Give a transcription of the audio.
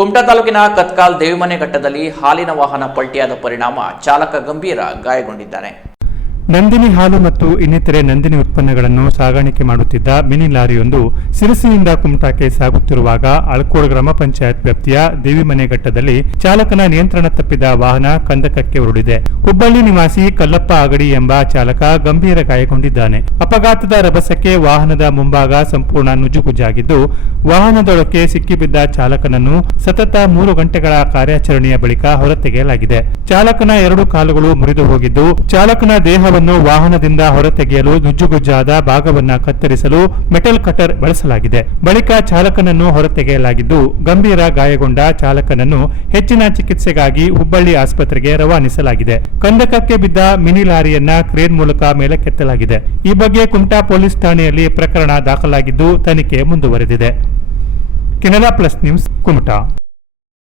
ಕುಮಟಾ ತಾಲೂಕಿನ ಕತ್ಕಾಲ್ ದೇವಿಮನೆ ಘಟ್ಟದಲ್ಲಿ ಹಾಲಿನ ವಾಹನ ಪಲ್ಟಿಯಾದ ಪರಿಣಾಮ ಚಾಲಕ ಗಂಭೀರ ಗಾಯಗೊಂಡಿದ್ದಾನೆ. ನಂದಿನಿ ಹಾಲು ಮತ್ತು ಇನ್ನಿತರೆ ನಂದಿನಿ ಉತ್ಪನ್ನಗಳನ್ನು ಸಾಗಾಣಿಕೆ ಮಾಡುತ್ತಿದ್ದ ಮಿನಿ ಲಾರಿಯೊಂದು ಸಿರಸಿನಿಂದ ಕುಮಟಾಕ್ಕೆ ಸಾಗುತ್ತಿರುವಾಗ ಅಳಕೋಡ್ ಗ್ರಾಮ ಪಂಚಾಯತ್ ವ್ಯಾಪ್ತಿಯ ದೇವಿಮನೆ ಘಟ್ಟದಲ್ಲಿ ಚಾಲಕನ ನಿಯಂತ್ರಣ ತಪ್ಪಿದ ವಾಹನ ಕಂದಕಕ್ಕೆ ಉರುಳಿದೆ. ಹುಬ್ಬಳ್ಳಿ ನಿವಾಸಿ ಕಲ್ಲಪ್ಪ ಅಗಡಿ ಎಂಬ ಚಾಲಕ ಗಂಭೀರ ಗಾಯಗೊಂಡಿದ್ದಾನೆ. ಅಪಘಾತದ ರಭಸಕ್ಕೆ ವಾಹನದ ಮುಂಭಾಗ ಸಂಪೂರ್ಣ ನುಜ್ಜುಗುಜ್ಜಾಗಿದ್ದು, ವಾಹನದೊಳಕ್ಕೆ ಸಿಕ್ಕಿಬಿದ್ದ ಚಾಲಕನನ್ನು ಸತತ 3 ಗಂಟೆಗಳ ಕಾರ್ಯಾಚರಣೆಯ ಬಳಿಕ ಹೊರತೆಗೆಯಲಾಗಿದೆ. ಚಾಲಕನ 2 ಕಾಲುಗಳು ಮುರಿದು ಹೋಗಿದ್ದು, ಚಾಲಕನ ದೇಹವನ್ನು ವಾಹನದಿಂದ ಹೊರತೆಗೆಯಲು ನುಜ್ಜುಗುಜ್ಜಾದ ಭಾಗವನ್ನು ಕತ್ತರಿಸಲು ಮೆಟಲ್ ಕಟರ್ ಬಳಸಲಾಗಿದೆ. ಬಳಿಕ ಚಾಲಕನನ್ನು ಹೊರತೆಗೆಯಲಾಗಿದ್ದು, ಗಂಭೀರ ಗಾಯಗೊಂಡ ಚಾಲಕನನ್ನು ಹೆಚ್ಚಿನ ಚಿಕಿತ್ಸೆಗಾಗಿ ಹುಬ್ಬಳ್ಳಿ ಆಸ್ಪತ್ರೆಗೆ ರವಾನಿಸಲಾಗಿದೆ. ಕಂದಕಕ್ಕೆ ಬಿದ್ದ ಮಿನಿ ಲಾರಿಯನ್ನ ಕ್ರೇನ್ ಮೂಲಕ ಮೇಲಕ್ಕೆತ್ತಲಾಗಿದೆ. ಈ ಬಗ್ಗೆ ಕುಮಟಾ ಪೊಲೀಸ್ ಠಾಣೆಯಲ್ಲಿ ಪ್ರಕರಣ ದಾಖಲಾಗಿದ್ದು ತನಿಖೆ ಮುಂದುವರೆದಿದೆ. Canara plus news, Kumta.